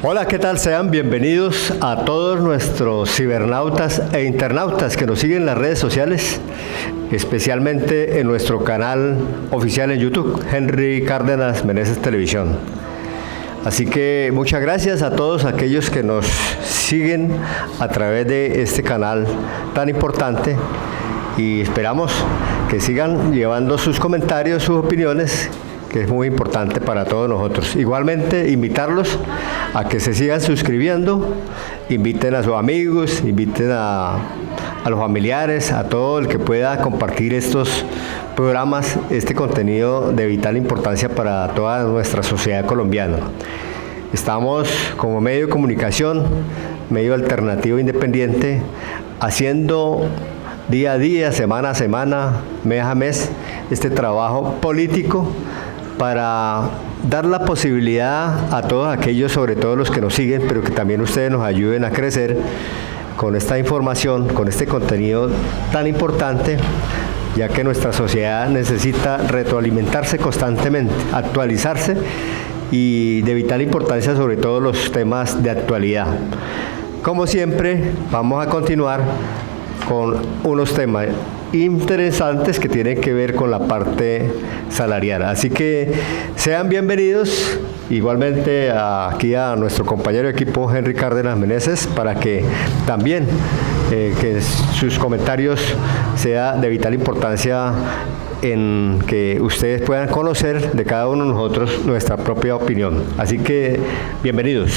Hola, ¿qué tal? Sean bienvenidos a todos nuestros cibernautas e internautas que nos siguen en las redes sociales, especialmente en nuestro canal oficial en YouTube, Henry Cárdenas Meneses Televisión. Así que muchas gracias a todos aquellos que nos siguen a través de este canal tan importante y esperamos que sigan llevando sus comentarios, sus opiniones, que es muy importante para todos nosotros. Igualmente, invitarlos a que se sigan suscribiendo, inviten a sus amigos, inviten a los familiares, a todo el que pueda compartir estos programas, este contenido de vital importancia para toda nuestra sociedad colombiana. Estamos como medio de comunicación, medio alternativo independiente, haciendo día a día, semana a semana, mes a mes, este trabajo político para dar la posibilidad a todos aquellos, sobre todo los que nos siguen, pero que también ustedes nos ayuden a crecer con esta información, con este contenido tan importante, ya que nuestra sociedad necesita retroalimentarse constantemente, actualizarse y de vital importancia sobre todo los temas de actualidad. Como siempre, vamos a continuar con unos temas interesantes que tienen que ver con la parte salarial. Así que sean bienvenidos igualmente aquí a nuestro compañero de equipo Henry Cárdenas Meneses para que también que sus comentarios sean de vital importancia en que ustedes puedan conocer de cada uno de nosotros nuestra propia opinión. Así que bienvenidos.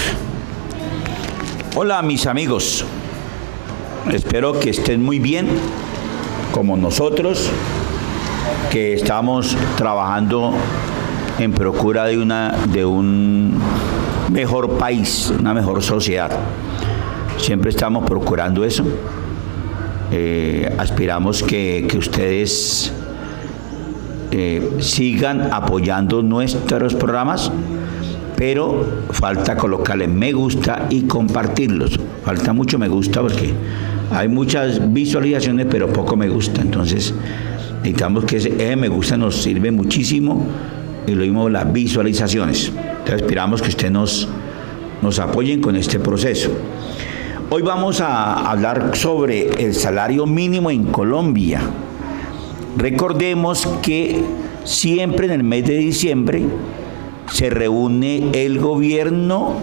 Hola mis amigos, espero que estén muy bien como nosotros, que estamos trabajando en procura de un mejor país, una mejor sociedad. Siempre estamos procurando eso. Aspiramos que ustedes sigan apoyando nuestros programas, pero falta colocarle me gusta y compartirlos. Falta mucho me gusta porque hay muchas visualizaciones, pero poco me gusta. Entonces, necesitamos que ese me gusta nos sirve muchísimo y lo mismo las visualizaciones. Entonces, esperamos que ustedes nos apoyen con este proceso. Hoy vamos a hablar sobre el salario mínimo en Colombia. Recordemos que siempre en el mes de diciembre se reúne el gobierno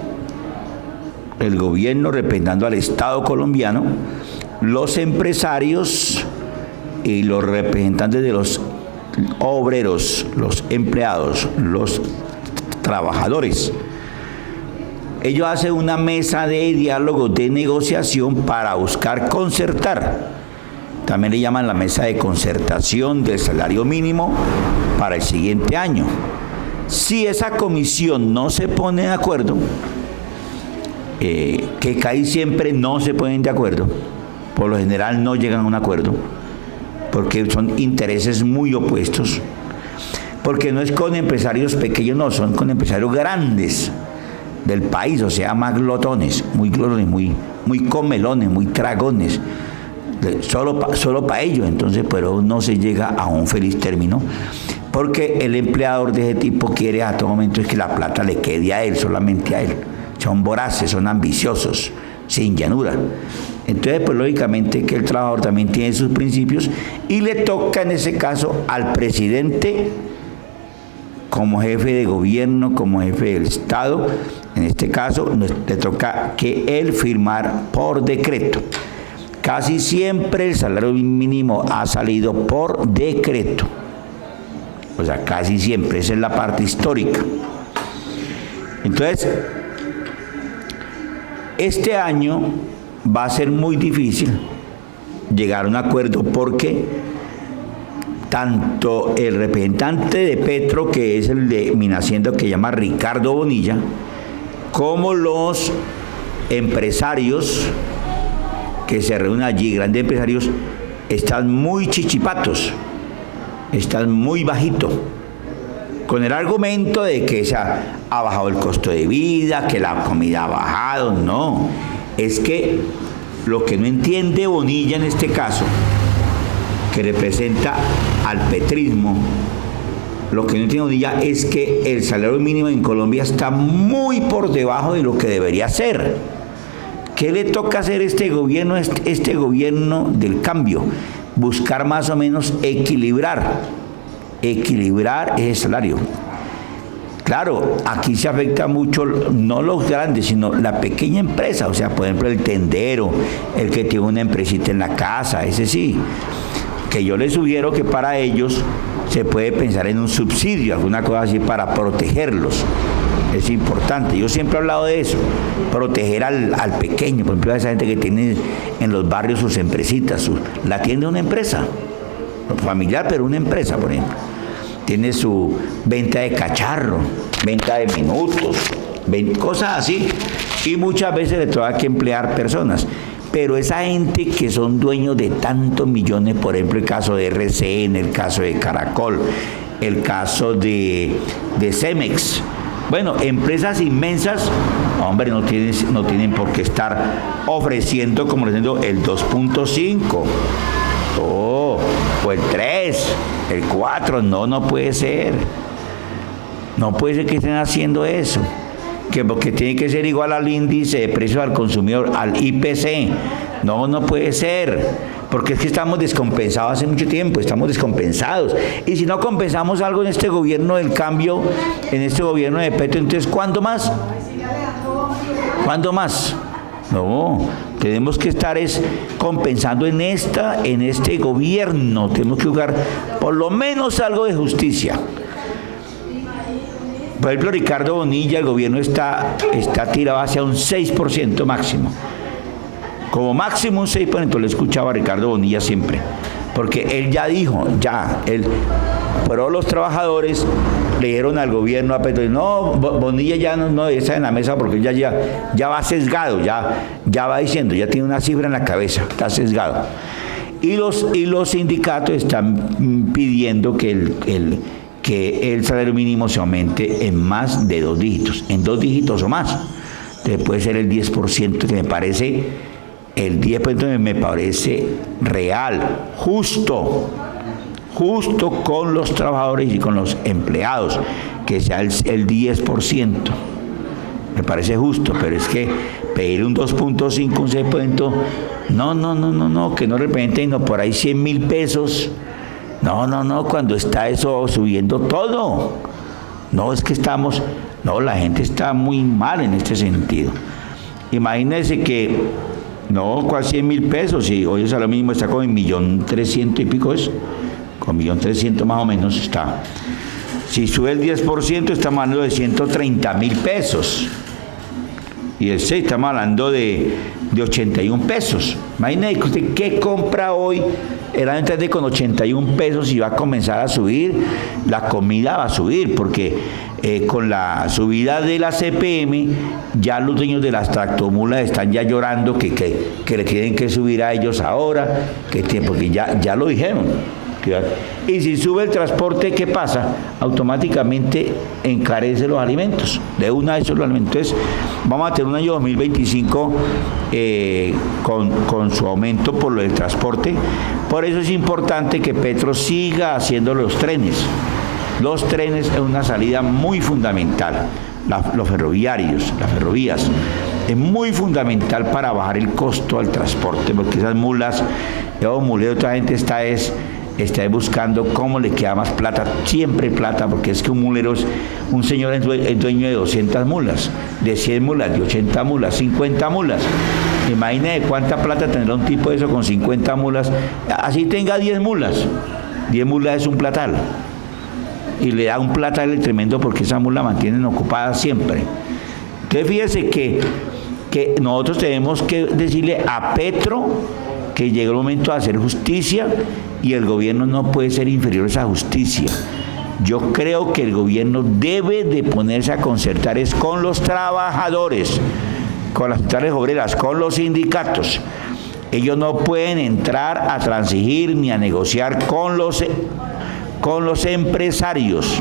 representando al Estado colombiano, los empresarios y los representantes de los obreros, los empleados, los trabajadores. Ellos hacen una mesa de diálogo, de negociación para buscar concertar. También le llaman la mesa de concertación del salario mínimo para el siguiente año. Si esa comisión no se pone de acuerdo, que casi siempre no se ponen de acuerdo, por lo general no llegan a un acuerdo, porque son intereses muy opuestos, porque no es con empresarios pequeños, no, son con empresarios grandes del país, o sea, más glotones, muy comelones, muy tragones, solo para ellos. Entonces, pero no se llega a un feliz término, porque el empleador de ese tipo quiere a todo momento es que la plata le quede a él, solamente a él. Son voraces, son ambiciosos, sin llanura. Entonces, pues lógicamente que el trabajador también tiene sus principios y le toca en ese caso al presidente, como jefe de gobierno, como jefe del Estado, en este caso le toca que él firmar por decreto. Casi siempre el salario mínimo ha salido por decreto. O sea, casi siempre, esa es la parte histórica. Entonces, este año va a ser muy difícil llegar a un acuerdo porque tanto el representante de Petro, que es el de Minaciendo, que se llama Ricardo Bonilla, como los empresarios que se reúnen allí, grandes empresarios, están muy chichipatos, están muy bajitos, con el argumento de que ha bajado el costo de vida, que la comida ha bajado. No, es que lo que no entiende Bonilla en este caso, que representa al petrismo, lo que no tiene Bonilla es que el salario mínimo en Colombia está muy por debajo de lo que debería ser. ¿Qué le toca hacer este gobierno del cambio? Buscar más o menos equilibrar ese salario. Claro, aquí se afecta mucho, no los grandes, sino la pequeña empresa, o sea, por ejemplo, el tendero, el que tiene una empresita en la casa, ese sí, que yo les sugiero que para ellos se puede pensar en un subsidio, alguna cosa así para protegerlos. Es importante, yo siempre he hablado de eso, proteger al pequeño, por ejemplo, a esa gente que tiene en los barrios sus empresitas, la tiene una empresa, familiar, pero una empresa, por ejemplo. Tiene su venta de cacharro, venta de minutos, cosas así, y muchas veces le toca que emplear personas. Pero esa gente que son dueños de tantos millones, por ejemplo, el caso de RCN, el caso de Caracol, el caso de Cemex, bueno, empresas inmensas, hombre, no tienen por qué estar ofreciendo, como les digo, el 2.5, o el 3, el 4, no puede ser. No puede ser que estén haciendo eso. Porque tiene que ser igual al índice de precios al consumidor, al IPC. No puede ser. Porque es que estamos descompensados hace mucho tiempo, estamos descompensados. Y si no compensamos algo en este gobierno del cambio, en este gobierno de Petro, entonces ¿cuándo más? ¿Cuándo más? No, tenemos que estar compensando en este gobierno, tenemos que jugar por lo menos algo de justicia. Por ejemplo, Ricardo Bonilla, el gobierno está tirado hacia un 6% máximo. Como máximo un 6%, le escuchaba a Ricardo Bonilla siempre. Porque él ya dijo, pero los trabajadores le dijeron al gobierno, a Petro, no, Bonilla ya no está en la mesa porque ya va sesgado, ya va diciendo, ya tiene una cifra en la cabeza, está sesgado. Y los sindicatos están pidiendo que el salario mínimo se aumente en más de 2 dígitos, en 2 dígitos o más. Entonces puede ser el 10%, que me parece, el 10% me parece real, justo con los trabajadores y con los empleados, que sea el 10%. Me parece justo, pero es que pedir un 2.5, un 6%, no, que no representen por ahí 100.000 pesos. No, cuando está eso subiendo todo. No, es que la gente está muy mal en este sentido. Imagínense que, ¿cuál 100.000 pesos? Y hoy el salario mínimo está con 1.300.000 y pico, ¿es? Con 1.300.000 más o menos está. Si sube el 10%, estamos hablando de 130.000 pesos. Y el 6, estamos hablando de 81 pesos. Imagínense usted qué compra hoy el año 3D con 81 pesos y va a comenzar a subir, la comida va a subir, porque con la subida de la CPM, ya los dueños de las tractomulas están ya llorando que le tienen que subir a ellos ahora, porque ya lo dijeron. Y si sube el transporte, ¿qué pasa? Automáticamente encarece los alimentos, de una vez los alimentos. Entonces, vamos a tener un año 2025 con su aumento por lo del transporte. Por eso es importante que Petro siga haciendo los trenes. Los trenes es una salida muy fundamental. Los ferroviarios, las ferrovías, es muy fundamental para bajar el costo al transporte, porque esas mulas, otra gente está buscando cómo le queda más plata, siempre plata, porque es que un mulero, un señor es dueño de 200 mulas, de 100 mulas, de 80 mulas, 50 mulas. Imagínese cuánta plata tendrá un tipo de eso con 50 mulas, así tenga 10 mulas. 10 mulas es un platal. Y le da un platal tremendo porque esa mula mantienen ocupada siempre. Entonces fíjese que nosotros tenemos que decirle a Petro que llegó el momento de hacer justicia y el gobierno no puede ser inferior a esa justicia. Yo creo que el gobierno debe de ponerse a concertar con los trabajadores, con las centrales obreras, con los sindicatos. Ellos no pueden entrar a transigir ni a negociar con los empresarios,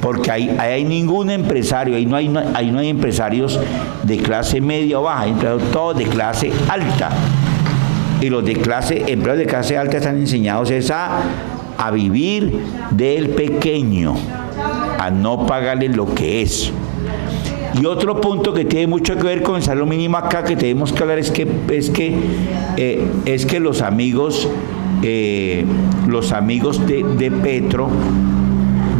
porque ahí hay ningún empresario, ahí no hay empresarios de clase media o baja, hay todos de clase alta. Y los empleados de clase alta están enseñados a a vivir del pequeño, a no pagarle lo que es. Y otro punto que tiene mucho que ver con el salario mínimo acá que tenemos que hablar es que los amigos de Petro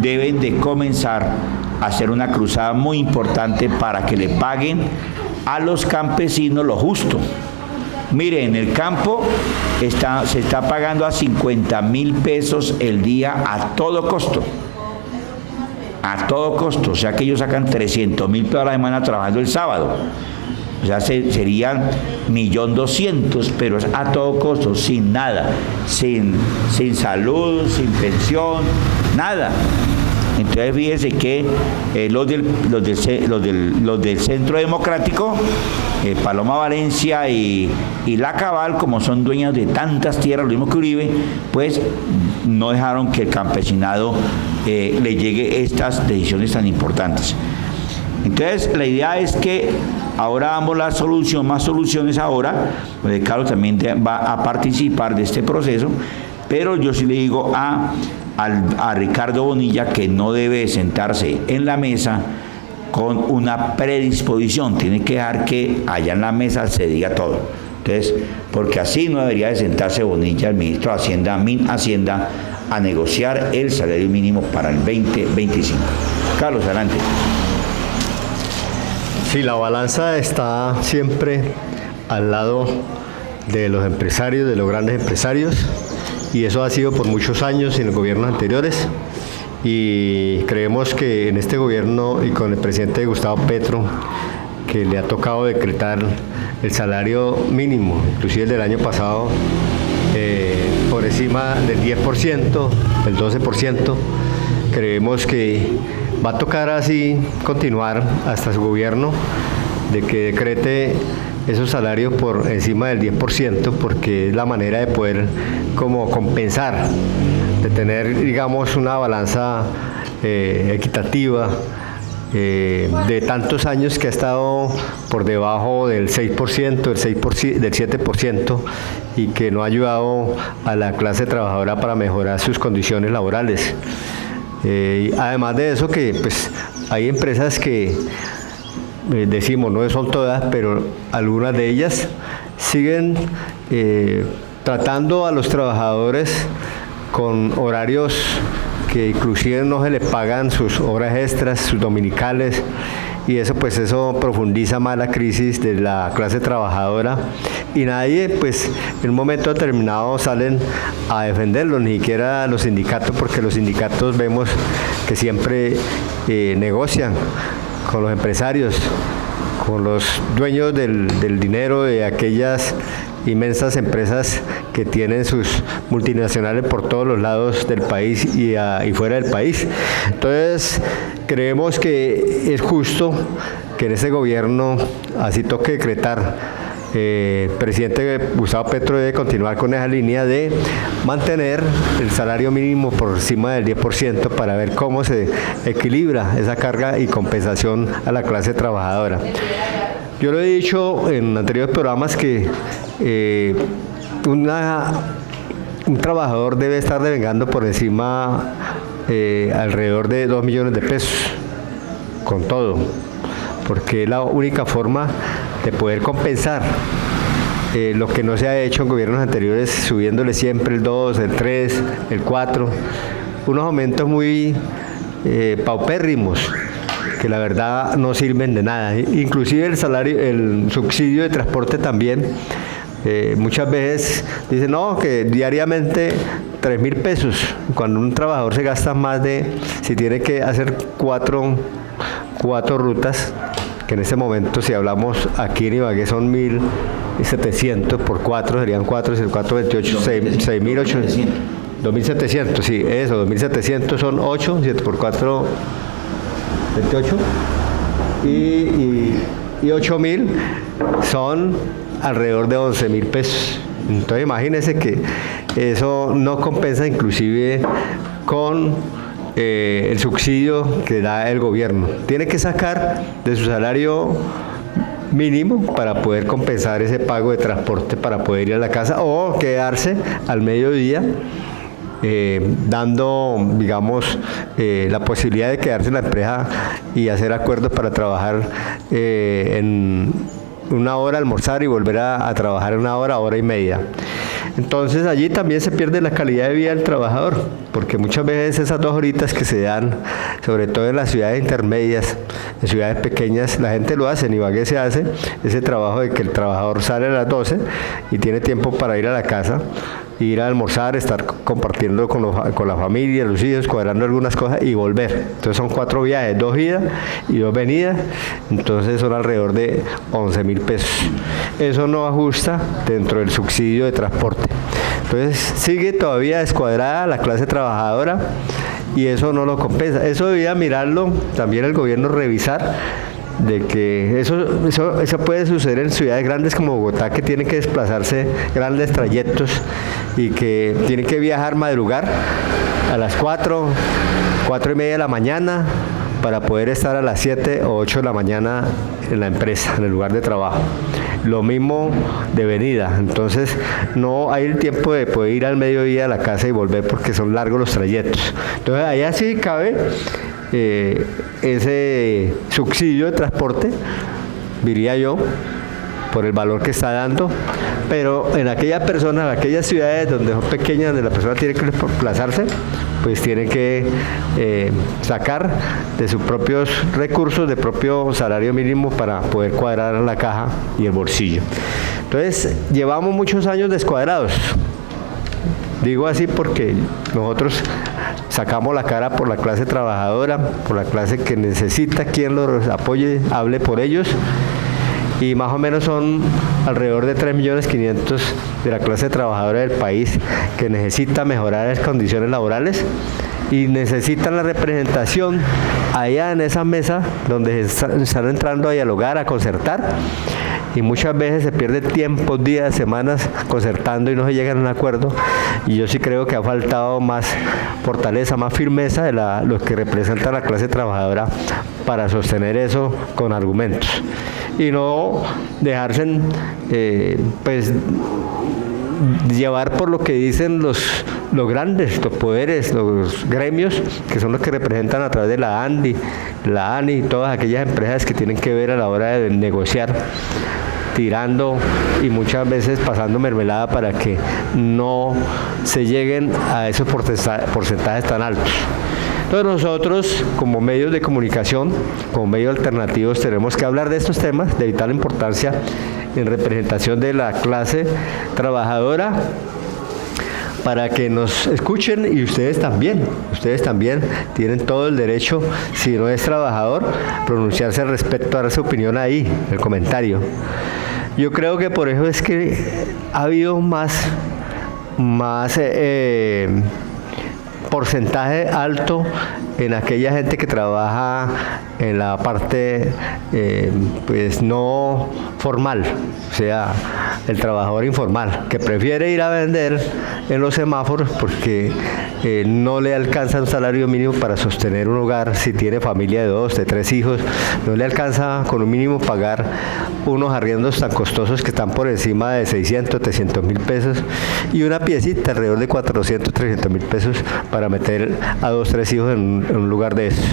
deben de comenzar a hacer una cruzada muy importante para que le paguen a los campesinos lo justo. Mire, en el campo se está pagando a 50.000 pesos el día a todo costo. A todo costo, o sea que ellos sacan 300.000 pesos a la semana trabajando el sábado. O sea, serían 1.200.000, pero es a todo costo, sin nada, sin salud, sin pensión, nada. Entonces fíjense que los del Centro Democrático, Paloma Valencia y La Cabal, como son dueños de tantas tierras, lo mismo que Uribe, pues no dejaron que el campesinado le llegue estas decisiones tan importantes. Entonces la idea es que ahora damos la solución, más soluciones ahora, pues Carlos también va a participar de este proceso, pero yo sí le digo a Ricardo Bonilla que no debe sentarse en la mesa con una predisposición, tiene que dejar que allá en la mesa se diga todo. Entonces, porque así no debería de sentarse Bonilla, el ministro de Hacienda, Hacienda, a negociar el salario mínimo para el 2025. Carlos, adelante. Sí, la balanza está siempre al lado de los empresarios, de los grandes empresarios, y eso ha sido por muchos años en los gobiernos anteriores, y creemos que en este gobierno y con el presidente Gustavo Petro, que le ha tocado decretar el salario mínimo, inclusive el del año pasado, por encima del 10%, del 12%, creemos que va a tocar así continuar hasta su gobierno, de que decrete esos salarios por encima del 10%, porque es la manera de poder como compensar, de tener, digamos, una balanza equitativa de tantos años que ha estado por debajo del 6%, del 7%, y que no ha ayudado a la clase trabajadora para mejorar sus condiciones laborales. Además de eso, que pues hay empresas que decimos, no son todas, pero algunas de ellas siguen tratando a los trabajadores con horarios que inclusive no se les pagan sus horas extras, sus dominicales, y eso profundiza más la crisis de la clase trabajadora, y nadie pues en un momento determinado salen a defenderlo, ni siquiera los sindicatos, porque los sindicatos vemos que siempre negocian con los empresarios, con los dueños del dinero de aquellas inmensas empresas que tienen sus multinacionales por todos los lados del país y fuera del país. Entonces, creemos que es justo que en ese gobierno así toque decretar. El presidente Gustavo Petro debe continuar con esa línea de mantener el salario mínimo por encima del 10% para ver cómo se equilibra esa carga y compensación a la clase trabajadora. Yo lo he dicho en anteriores programas que un trabajador debe estar devengando por encima alrededor de 2 millones de pesos, con todo, porque es la única forma de poder compensar lo que no se ha hecho en gobiernos anteriores, subiéndole siempre el 2, el 3, el 4, unos aumentos muy paupérrimos, que la verdad no sirven de nada. Inclusive el subsidio de transporte también, muchas veces dicen, no, que diariamente 3.000 pesos, cuando un trabajador se gasta más si tiene que hacer cuatro rutas, que en este momento, si hablamos aquí en Ibagué, son 1.700 por 4, serían 4, 28, 6.800. 2.700, sí, eso, 2.700 son 8, 7 por 4, 28, y 8.000 son alrededor de 11.000 pesos. Entonces imagínense que eso no compensa inclusive con el subsidio que da el gobierno. Tiene que sacar de su salario mínimo para poder compensar ese pago de transporte para poder ir a la casa o quedarse al mediodía dando, digamos, la posibilidad de quedarse en la empresa y hacer acuerdos para trabajar en una hora, almorzar y volver a trabajar una hora, hora y media. Entonces allí también se pierde la calidad de vida del trabajador, porque muchas veces esas 2 horitas que se dan, sobre todo en las ciudades intermedias, en ciudades pequeñas, la gente lo hace, en Ibagué se hace ese trabajo de que el trabajador sale a las 12 y tiene tiempo para ir a la casa, ir a almorzar, estar compartiendo con la familia, los hijos, cuadrando algunas cosas y volver. Entonces son 4 viajes, 2 idas y 2 venidas, entonces son alrededor de 11.000 pesos. Eso no ajusta dentro del subsidio de transporte. Entonces sigue todavía descuadrada la clase trabajadora y eso no lo compensa. Eso debía mirarlo también el gobierno, revisar de que eso puede suceder en ciudades grandes como Bogotá, que tienen que desplazarse grandes trayectos y que tienen que viajar, madrugar a las 4 y media de la mañana para poder estar a las 7 o 8 de la mañana en la empresa, en el lugar de trabajo. Lo mismo de venida, entonces no hay el tiempo de poder ir al mediodía a la casa y volver porque son largos los trayectos. Entonces allá sí cabe ese subsidio de transporte, diría yo, por el valor que está dando, pero en aquellas personas, en aquellas ciudades donde son pequeñas, donde la persona tiene que desplazarse, pues tiene que sacar de sus propios recursos, de propio salario mínimo para poder cuadrar la caja y el bolsillo. Entonces, llevamos muchos años descuadrados. Digo así porque nosotros sacamos la cara por la clase trabajadora, por la clase que necesita quien los apoye, hable por ellos, y más o menos son alrededor de 3.500.000 de la clase trabajadora del país que necesita mejorar las condiciones laborales y necesitan la representación allá en esa mesa donde están entrando a dialogar, a concertar, y muchas veces se pierde tiempo, días, semanas concertando y no se llega a un acuerdo. Y yo sí creo que ha faltado más fortaleza, más firmeza de los que representan la clase trabajadora para sostener eso con argumentos y no dejarse pues llevar por lo que dicen los grandes, los poderes, los gremios, que son los que representan a través de la ANDI, la ANI y todas aquellas empresas que tienen que ver a la hora de negociar, tirando y muchas veces pasando mermelada para que no se lleguen a esos porcentajes tan altos. Entonces nosotros, como medios de comunicación, como medios alternativos, tenemos que hablar de estos temas de vital importancia en representación de la clase trabajadora, para que nos escuchen, y ustedes también tienen todo el derecho, si no es trabajador, pronunciarse al respecto, dar su opinión ahí, el comentario. Yo creo que por eso es que ha habido más porcentaje alto en aquella gente que trabaja en la parte pues no formal, o sea, el trabajador informal, que prefiere ir a vender en los semáforos porque no le alcanza un salario mínimo para sostener un hogar. Si tiene familia de 2, de 3 hijos, no le alcanza con un mínimo pagar unos arriendos tan costosos que están por encima de 600, 300.000 pesos y una piecita alrededor de 400, 300.000 pesos para meter a 2, 3 hijos en un lugar de esos.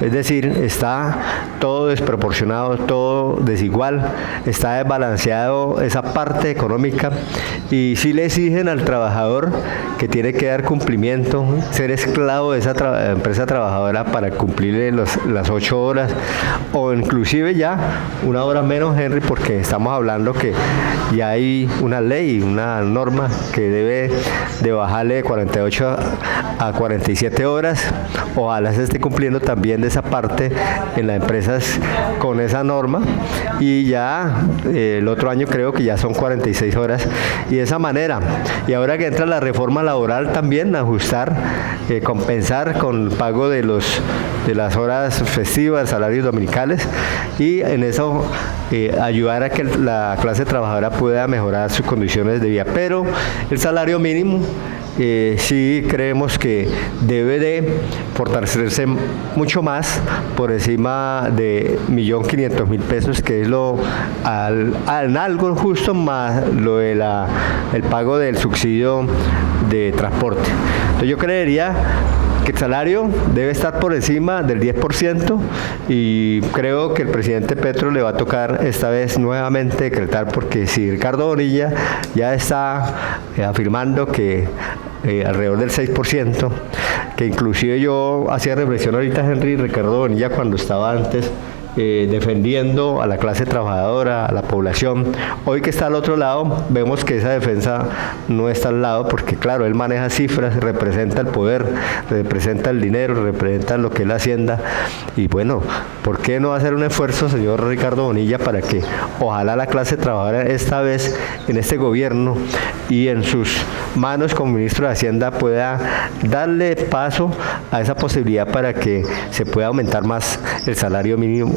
Es decir, está todo desproporcionado, todo desigual, está desbalanceado esa parte económica, y sí le exigen al trabajador que tiene que dar cumplimiento, ser esclavo de esa empresa trabajadora para cumplirle las 8 horas o inclusive ya una hora menos, Henry, porque estamos hablando que ya hay una ley, una norma que debe de bajarle de 48 a 47 horas. Ojalá se esté cumpliendo también de esa parte en las empresas con esa norma, y ya el otro año creo que ya son 46 horas, y de esa manera. Y ahora que entra la reforma laboral también, ajustar, compensar con el pago de las horas festivas, salarios dominicales, y en eso ayudar a que la clase trabajadora pueda mejorar sus condiciones de vida. Pero el salario mínimo sí creemos que debe de fortalecerse mucho más por encima de 1.500.000 pesos, que es algo justo, más lo de el pago del subsidio de transporte. Entonces yo creería que el salario debe estar por encima del 10%, y creo que el presidente Petro le va a tocar esta vez nuevamente decretar, porque si Ricardo Bonilla ya está afirmando que alrededor del 6%, que inclusive yo hacía reflexión ahorita, Henry, Ricardo Bonilla, cuando estaba antes defendiendo a la clase trabajadora, a la población. Hoy que está al otro lado, vemos que esa defensa no está al lado, porque claro, él maneja cifras, representa el poder, representa el dinero, representa lo que es la hacienda, y bueno, ¿por qué no hacer un esfuerzo, señor Ricardo Bonilla, para que ojalá la clase trabajadora esta vez en este gobierno y en sus manos como ministro de Hacienda pueda darle paso a esa posibilidad para que se pueda aumentar más el salario mínimo,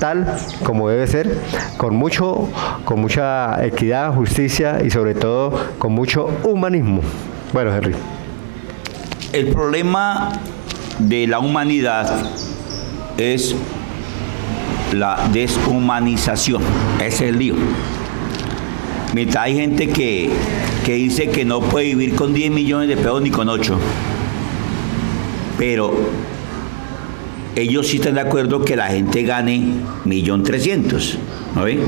tal como debe ser, con mucha equidad, justicia y sobre todo con mucho humanismo? Bueno, Henry. El problema de la humanidad es la deshumanización. Ese es el lío. Mientras hay gente que dice que no puede vivir con 10 millones de pesos ni con 8, pero ellos sí están de acuerdo que la gente gane 1.300.000, ¿no ve?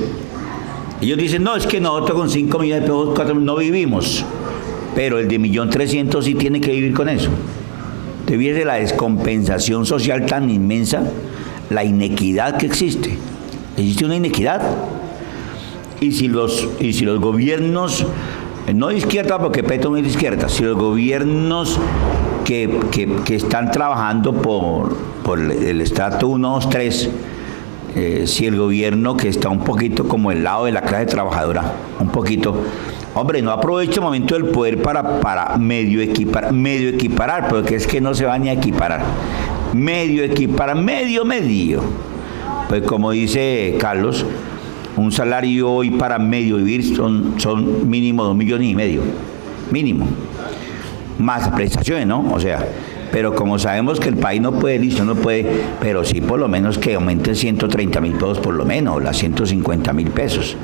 Ellos dicen, no, es que nosotros con 5 millones de pesos, 4 no vivimos, pero el de 1.300.000 sí tiene que vivir con eso. Usted viese la descompensación social tan inmensa, la inequidad que existe. Existe una inequidad. Y si los gobiernos, no de izquierda, porque Petro no es de izquierda, si los gobiernos que están trabajando por el estrato 1, 2, 3, si el gobierno que está un poquito como el lado de la clase trabajadora, un poquito, hombre, no aprovecha el momento del poder para medio equiparar, porque es que no se va ni a equiparar, medio equiparar, medio, pues como dice Carlos, un salario hoy para medio vivir son mínimo 2,5 millones, mínimo, más prestaciones, ¿no? O sea, pero como sabemos que el país no puede, listo, no puede, pero sí por lo menos que aumente 130.000 pesos por lo menos, o las 150.000 pesos.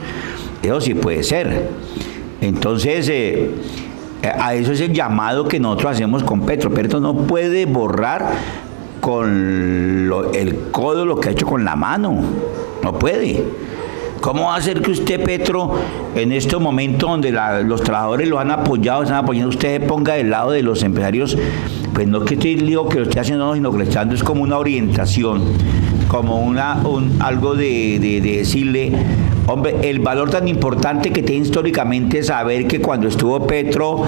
Eso sí puede ser. Entonces, a eso es el llamado que nosotros hacemos con Petro. Petro no puede borrar con el codo lo que ha hecho con la mano. No puede. ¿Cómo va a ser que usted, Petro, en estos momentos donde los trabajadores lo han apoyado, están apoyando, usted se ponga del lado de los empresarios? Pues no que estoy digo que lo esté haciendo, sino que le está dando es como una orientación, como algo de decirle, hombre, el valor tan importante que tiene históricamente saber que cuando estuvo Petro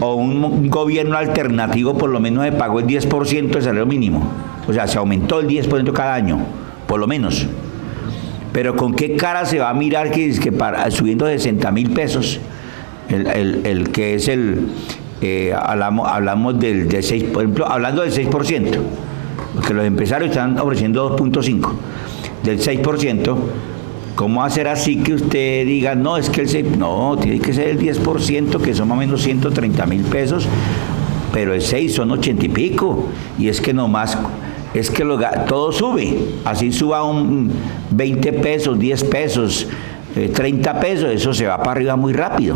o un gobierno alternativo, por lo menos se pagó el 10% del salario mínimo. O sea, se aumentó el 10% cada año, por lo menos. Pero ¿con qué cara se va a mirar que subiendo 60.000 pesos, el que es hablamos del 6, por ejemplo, hablando del 6%, porque los empresarios están ofreciendo 2.5, del 6%, ¿cómo hacer así que usted diga, no, es que el 6, no, tiene que ser el 10%, que son más o menos 130.000 pesos, pero el 6 son 80 y pico, y es que nomás... Es que todo sube, así suba un 20 pesos, 10 pesos, 30 pesos, eso se va para arriba muy rápido.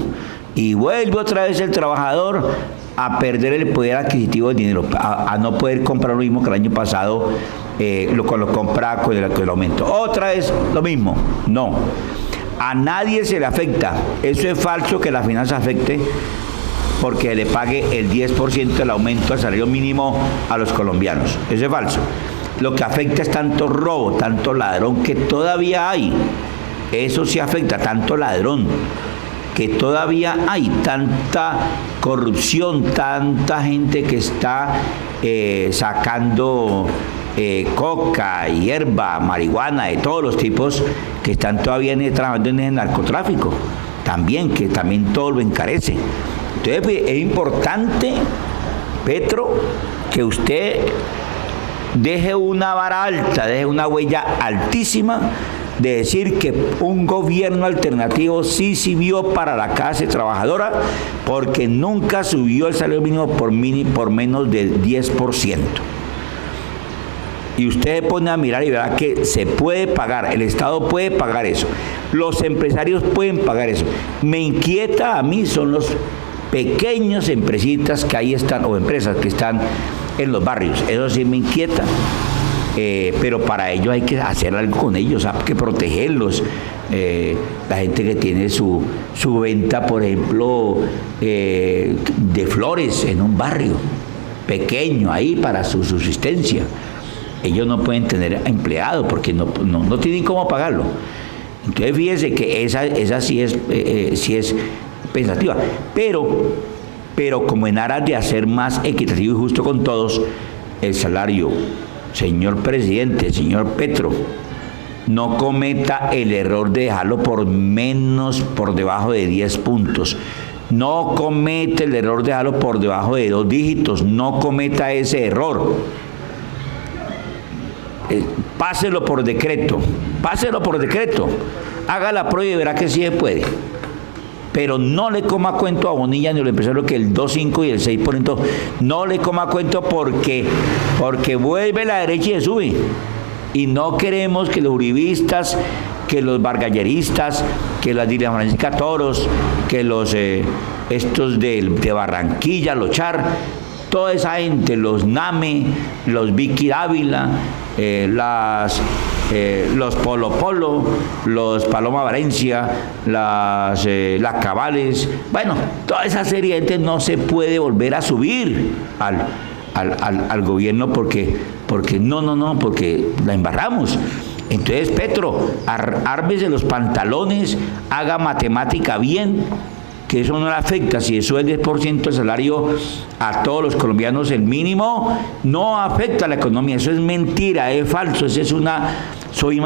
Y vuelve otra vez el trabajador a perder el poder adquisitivo del dinero, a no poder comprar lo mismo que el año pasado, lo compra con el aumento. Otra vez lo mismo, no. A nadie se le afecta, eso es falso que la finanza afecte, porque le pague el 10% del aumento al salario mínimo a los colombianos. Eso es falso. Lo que afecta es tanto robo, tanto ladrón que todavía hay. Eso sí afecta, tanto ladrón que todavía hay, tanta corrupción, tanta gente que está sacando coca, hierba, marihuana, de todos los tipos, que están todavía trabajando en el narcotráfico. También, que también todo lo encarece. Entonces es importante, Petro, que usted deje una vara alta, deje una huella altísima de decir que un gobierno alternativo sí sirvió para la clase trabajadora, porque nunca subió el salario mínimo por menos del 10%. Y usted se pone a mirar y verá que se puede pagar, el Estado puede pagar eso, los empresarios pueden pagar eso. Me inquieta a mí son los pequeños empresitas que ahí están, o empresas que están en los barrios, eso sí me inquieta. Pero para ello hay que hacer algo con ellos, hay que protegerlos. La gente que tiene su venta, por ejemplo, de flores en un barrio pequeño ahí para su subsistencia, ellos no pueden tener empleados porque no tienen cómo pagarlo. Entonces fíjense que esa sí es pensativa, pero como en aras de hacer más equitativo y justo con todos el salario, señor presidente, señor Petro, no cometa el error de dejarlo por debajo de 10 puntos. No cometa el error de dejarlo por debajo de 2 dígitos. No cometa ese error. Páselo por decreto. Haga la prueba y verá que sí se puede. Pero no le coma cuento a Bonilla ni a los empresarios que el 2.5 y el 6%, no le coma cuento porque vuelve la derecha y se sube. Y no queremos que los uribistas, que los bargalleristas, que las Dilian Francisca Toros, que los estos de Barranquilla, los Char, toda esa gente, los Name, los Vicky Dávila, los Polo Polo, los Paloma Valencia, las Cabales, bueno, toda esa serie de gente no se puede volver a subir al gobierno porque la embarramos. Entonces, Petro, ármese los pantalones, haga matemática bien, que eso no le afecta. Si eso es 10% del salario a todos los colombianos, el mínimo, no afecta a la economía. Eso es mentira, es falso. Esa es una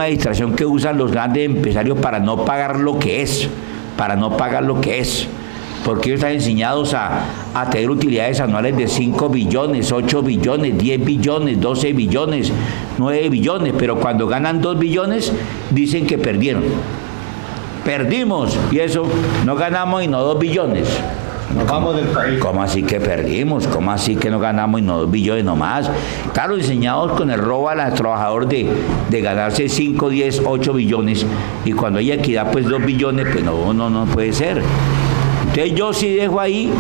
distracción que usan los grandes empresarios para no pagar lo que es. Porque ellos están enseñados a tener utilidades anuales de 5 billones, 8 billones, 10 billones, 12 billones, 9 billones, pero cuando ganan 2 billones dicen que perdieron. Perdimos, y eso, no ganamos y no 2 billones. Nos vamos del país. ¿Cómo así que perdimos? ¿Cómo así que no ganamos y no 2 billones nomás? Claro, enseñados con el robo al trabajador de ganarse 5, 10, 8 billones, y cuando hay equidad, pues 2 billones, pues no puede ser. Entonces yo sí dejo ahí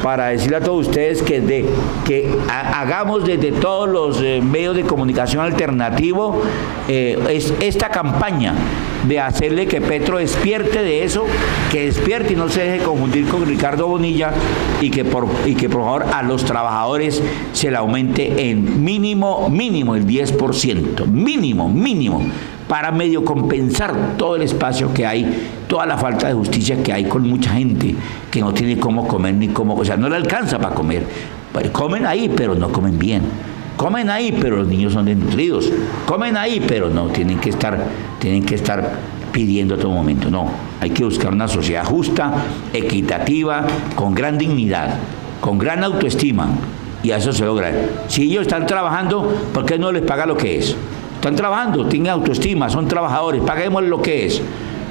para decirle a todos ustedes que hagamos desde todos los medios de comunicación alternativo esta campaña de hacerle que Petro despierte de eso, que despierte y no se deje confundir con Ricardo Bonilla, y que por favor a los trabajadores se le aumente en mínimo el 10%, mínimo, para medio compensar todo el espacio que hay, toda la falta de justicia que hay con mucha gente que no tiene cómo comer o sea, no le alcanza para comer. Comen ahí, pero no comen bien. Comen ahí, pero los niños son desnutridos. Comen ahí, pero no, tienen que estar pidiendo a todo momento. No, hay que buscar una sociedad justa, equitativa, con gran dignidad, con gran autoestima, y a eso se logra. Si ellos están trabajando, ¿por qué no les paga lo que es? Están trabajando, tienen autoestima, son trabajadores, paguemos lo que es,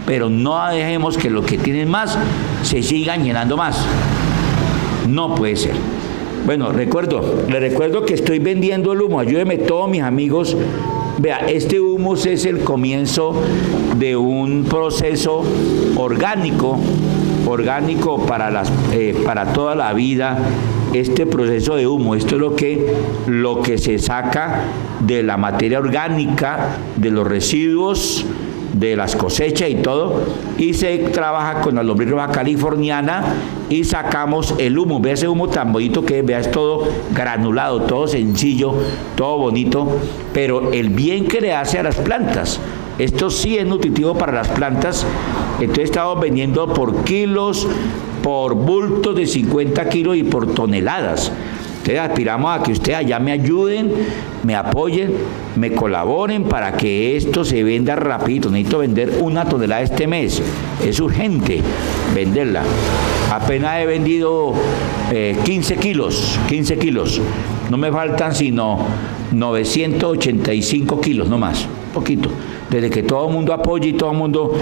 pero no dejemos que los que tienen más se sigan llenando más. No puede ser. Bueno, les recuerdo que estoy vendiendo el humo. Ayúdenme todos mis amigos. Vea, este humus es el comienzo de un proceso orgánico para toda la vida. Este proceso de humo, esto es lo que se saca de la materia orgánica, de los residuos, de las cosechas y todo, y se trabaja con la lombriz roja californiana y sacamos el humo. Vea ese humo tan bonito que es, vea, es todo granulado, todo sencillo, todo bonito, pero el bien que le hace a las plantas. Esto sí es nutritivo para las plantas. Entonces estamos vendiendo por kilos, por bultos de 50 kilos y por toneladas. Entonces aspiramos a que ustedes allá me ayuden, me apoyen, me colaboren para que esto se venda rapidito. Necesito vender 1 tonelada este mes. Es urgente venderla. Apenas he vendido 15 kilos. No me faltan sino 985 kilos, no más. Poquito. desde que todo el mundo apoye y todo el mundo,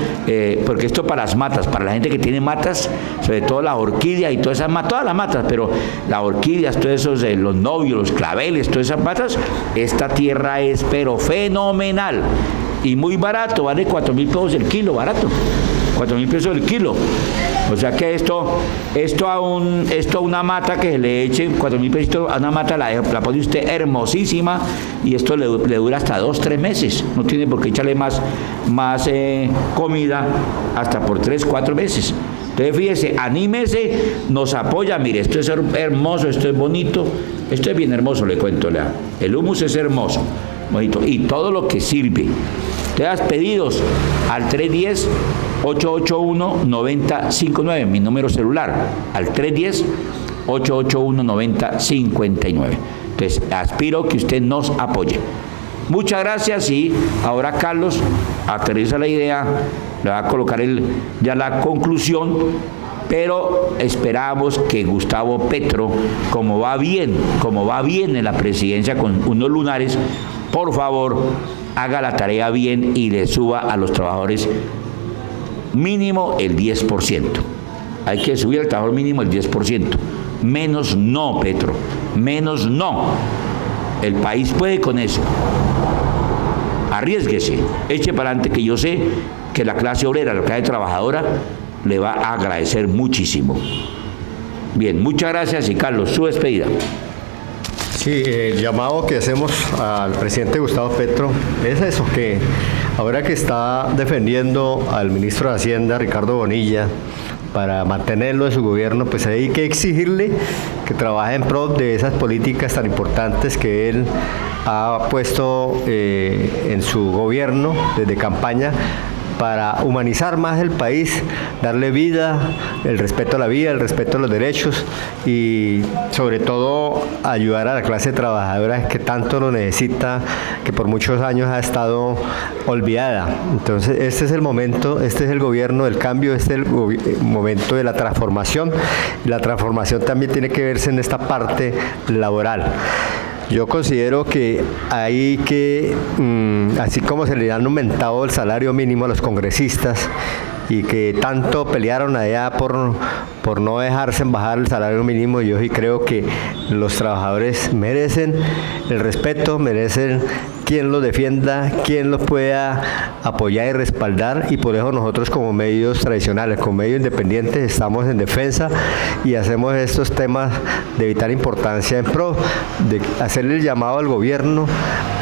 porque esto para las matas, para la gente que tiene matas, sobre todo las orquídeas y todas esas matas, todas las matas, pero las orquídeas, todos esos, los novios, los claveles, todas esas matas, esta tierra es pero fenomenal y muy barato, vale 4.000 pesos el kilo, barato, 4.000 pesos el kilo. O sea que esto a una mata que se le eche 4.000 pesos a una mata, la pone usted hermosísima y esto le dura hasta 2-3 meses. No tiene por qué echarle más comida hasta por 3-4 meses. Entonces fíjese, anímese, nos apoya, mire, esto es hermoso, esto es bonito, esto es bien hermoso, le cuento, el humus es hermoso, bonito, y todo lo que sirve. Entonces pedidos al 310-881-9059, mi número celular, al 310-881-9059. Entonces aspiro que usted nos apoye. Muchas gracias y ahora Carlos aterriza la idea, le va a colocar ya la conclusión, pero esperamos que Gustavo Petro, como va bien en la presidencia con unos lunares, por favor haga la tarea bien y le suba a los trabajadores mínimo el 10%. Hay que subir al trabajador mínimo el 10%. Menos no, Petro, menos no. El país puede con eso. Arriésguese, eche para adelante, que yo sé que la clase obrera, la clase trabajadora, le va a agradecer muchísimo. Bien, muchas gracias y Carlos, su despedida. Sí, el llamado que hacemos al presidente Gustavo Petro es eso, que ahora que está defendiendo al ministro de Hacienda, Ricardo Bonilla, para mantenerlo en su gobierno, pues hay que exigirle que trabaje en pro de esas políticas tan importantes que él ha puesto en su gobierno desde campaña, para humanizar más el país, darle vida, el respeto a la vida, el respeto a los derechos y sobre todo ayudar a la clase trabajadora que tanto lo necesita, que por muchos años ha estado olvidada. Entonces este es el momento, este es el gobierno del cambio, este es el momento de la transformación, y la transformación también tiene que verse en esta parte laboral. Yo considero que hay que, así como se le han aumentado el salario mínimo a los congresistas y que tanto pelearon allá por no dejarse bajar el salario mínimo, yo sí creo que los trabajadores merecen el respeto, merecen quien los defienda, quien los pueda apoyar y respaldar, y por eso nosotros como medios tradicionales, como medios independientes, estamos en defensa y hacemos estos temas de vital importancia en pro de hacerle el llamado al gobierno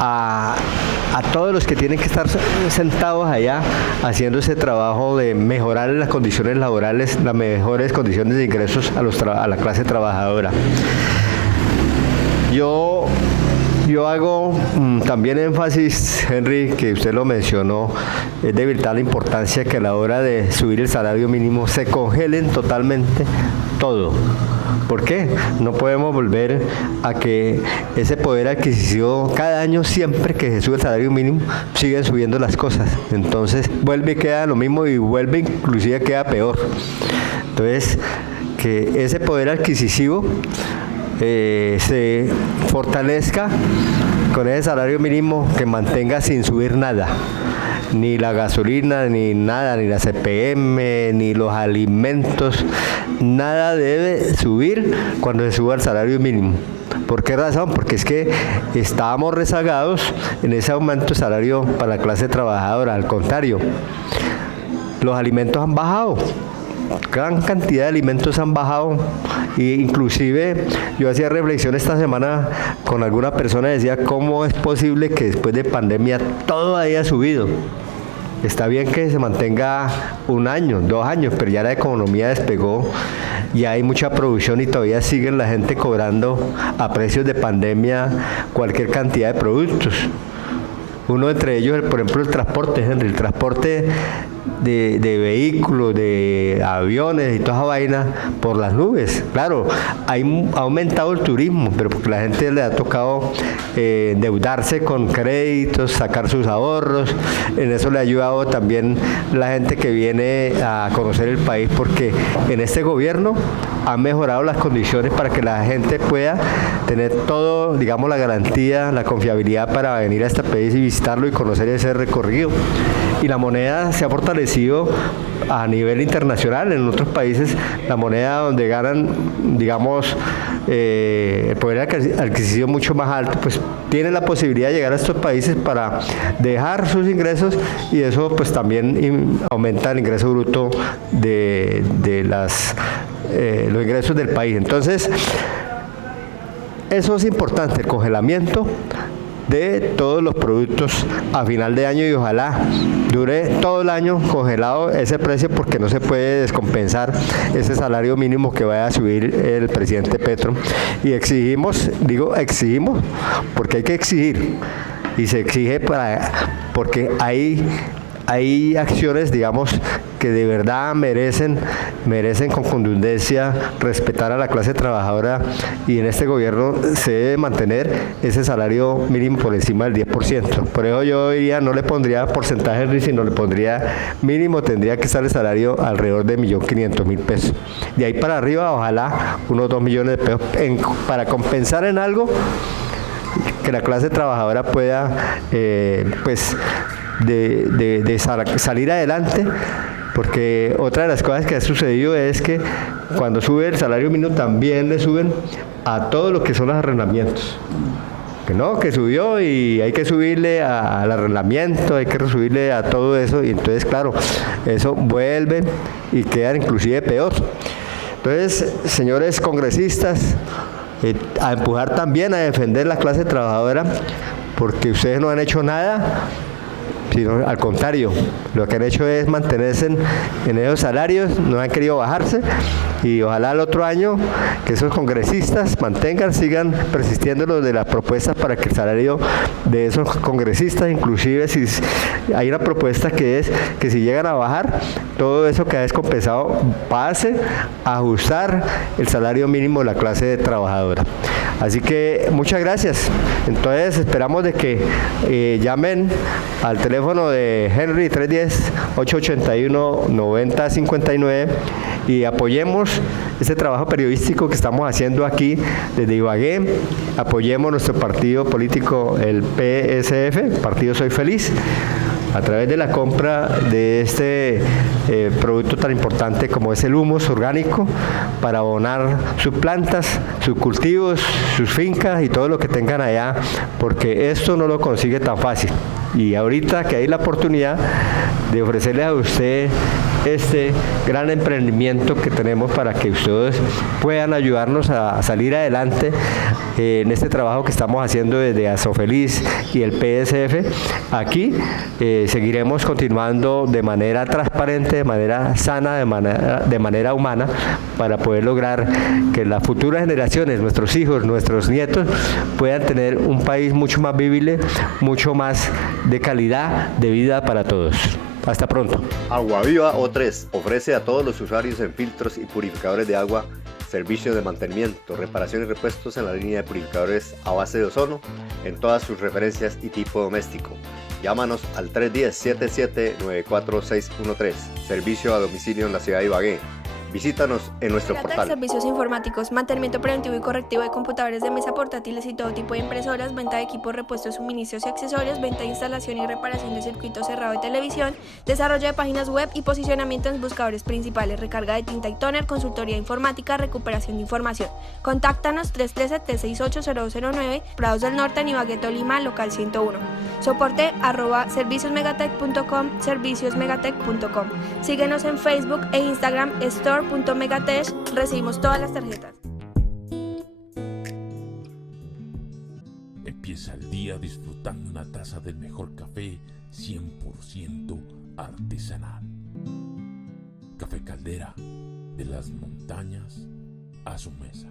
a todos los que tienen que estar sentados allá haciendo ese trabajo de mejorar las condiciones laborales, las mejores condiciones de ingresos a la clase trabajadora. Yo hago también énfasis, Henry, que usted lo mencionó, es de vital importancia que a la hora de subir el salario mínimo se congelen totalmente todo. ¿Por qué? No podemos volver a que ese poder adquisitivo cada año, siempre que se sube el salario mínimo, siguen subiendo las cosas. Entonces vuelve y queda lo mismo y vuelve inclusive queda peor. Entonces, que ese poder adquisitivo se fortalezca con ese salario mínimo, que mantenga sin subir nada, ni la gasolina, ni nada, ni la CPM, ni los alimentos, nada debe subir cuando se suba el salario mínimo. ¿Por qué razón? Porque es que estábamos rezagados en ese aumento de salario para la clase trabajadora. Al contrario, los alimentos han bajado. Gran cantidad de alimentos han bajado, e inclusive yo hacía reflexión esta semana con alguna persona, decía cómo es posible que después de pandemia todo haya subido. Está bien que se mantenga 1 año, 2 años, pero ya la economía despegó, ya hay mucha producción y todavía sigue la gente cobrando a precios de pandemia cualquier cantidad de productos. Uno entre ellos, por ejemplo, el transporte, Henry. El transporte de vehículos, de aviones y toda esa vaina por las nubes. Claro, ha aumentado el turismo, pero porque la gente le ha tocado endeudarse con créditos, sacar sus ahorros. En eso le ha ayudado también la gente que viene a conocer el país, porque en este gobierno han mejorado las condiciones para que la gente pueda tener todo, digamos, la garantía, la confiabilidad para venir a este país y visitarlo y conocer ese recorrido. Y la moneda se ha fortalecido a nivel internacional. En otros países la moneda donde ganan, digamos, el poder adquisitivo mucho más alto, pues tienen la posibilidad de llegar a estos países para dejar sus ingresos, y eso pues también aumenta el ingreso bruto de los ingresos del país. Entonces, eso es importante, el congelamiento de todos los productos a final de año, y ojalá dure todo el año congelado ese precio, porque no se puede descompensar ese salario mínimo que vaya a subir el presidente Petro. Y exigimos porque hay que exigir, y se exige porque hay acciones, digamos, que de verdad merecen con contundencia respetar a la clase trabajadora, y en este gobierno se debe mantener ese salario mínimo por encima del 10%. Por eso yo diría, no le pondría porcentaje, sino le pondría mínimo, tendría que estar el salario alrededor de 1.500.000 pesos. De ahí para arriba, ojalá unos 2 millones de pesos para compensar en algo que la clase trabajadora pueda, salir adelante, porque otra de las cosas que ha sucedido es que cuando sube el salario mínimo también le suben a todo lo que son los arrendamientos. Que subió y hay que subirle al arrendamiento, hay que subirle a todo eso, y entonces claro, eso vuelve y queda inclusive peor. Entonces, señores congresistas, a empujar también a defender la clase trabajadora, porque ustedes no han hecho nada, sino al contrario, lo que han hecho es mantenerse en esos salarios, no han querido bajarse, y ojalá el otro año que esos congresistas sigan persistiendo lo de las propuestas para que el salario de esos congresistas, inclusive si hay una propuesta que es que si llegan a bajar, todo eso que ha descompensado pase a ajustar el salario mínimo de la clase trabajadora. Así que muchas gracias. Entonces esperamos de que llamen al teléfono de Henry 310-881-9059 y apoyemos este trabajo periodístico que estamos haciendo aquí desde Ibagué. Apoyemos nuestro partido político, el PSF, Partido Soy Feliz, a través de la compra de este producto tan importante como es el humus orgánico, para abonar sus plantas, sus cultivos, sus fincas y todo lo que tengan allá, porque esto no lo consigue tan fácil. Y ahorita que hay la oportunidad de ofrecerles a usted este gran emprendimiento que tenemos para que ustedes puedan ayudarnos a salir adelante en este trabajo que estamos haciendo desde Asofeliz y el PSF. Aquí seguiremos continuando de manera transparente, de manera sana, de manera humana, para poder lograr que las futuras generaciones, nuestros hijos, nuestros nietos, puedan tener un país mucho más vivible, mucho más de calidad de vida para todos. Hasta pronto. Agua Viva O3 ofrece a todos los usuarios en filtros y purificadores de agua servicios de mantenimiento, reparación y repuestos en la línea de purificadores a base de ozono en todas sus referencias y tipo doméstico. Llámanos al 310-77-94613. Servicio a domicilio en la ciudad de Ibagué. Visítanos en nuestro portal. Servicios informáticos, mantenimiento preventivo y correctivo de computadores de mesa, portátiles y todo tipo de impresoras, venta de equipos, repuestos, suministros y accesorios, venta de instalación y reparación de circuito cerrado de televisión, desarrollo de páginas web y posicionamiento en buscadores principales, recarga de tinta y tóner, consultoría informática, recuperación de información. Contáctanos 313-368-009, Prados del Norte, en Ibagué, Tolima, local 101. Soporte @serviciosmegatech.com, serviciosmegatech.com. Síguenos en Facebook e Instagram, store.megatech. Recibimos todas las tarjetas. Empieza el día disfrutando una taza del mejor café 100% artesanal. Café Caldera, de las montañas a su mesa.